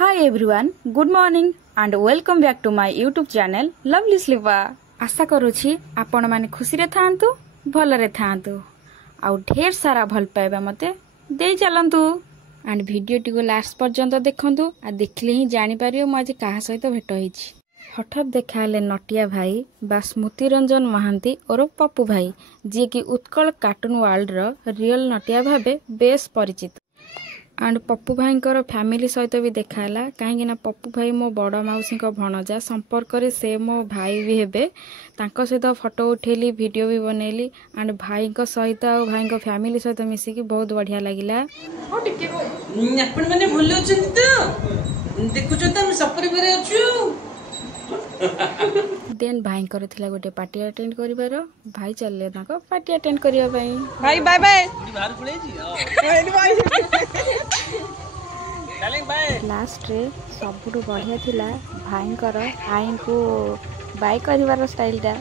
Hi everyone, good morning and welcome back to my YouTube channel Lovely Sleepa। आशा करुछि आपण माने खुशी रे थांतु भल रे थांतु आउ ढेर सारा भल पाइबा मते दे चलंतु एंड वीडियो टी को लास्ट पर्यंत देखंतु आ देखले ही जानि पारियो म आज काहा सहित भेट होइछि। हठात देखाले नटिया भाई बा स्मृति रंजन महांती और पप्पू भाई जे कि उत्कल कार्टून वर्ल्ड रो रियल नटिया भाबे बेस परिचित एंड पप्पू भाई फैमिली सहित भी देखाला कहीं पप्पू भाई मो बड़ मौसी भणजा संपर्क से मो भाई भी हेबे तांको सहित फोटो उठेली वीडियो भी बनैली एंड भाई सहित भाई फैमिली सहित मिसिकी बहुत बढ़िया लगिला। देन भाई थिला गोटे पार्टी अटेंड करिवार भाई चलले ताको पार्टी अटेंड करिया भाई भाई बाय बाय लास्ट रे सबुठु बढ़िया थिला भाई आई को बाय करिवार स्टाइल टा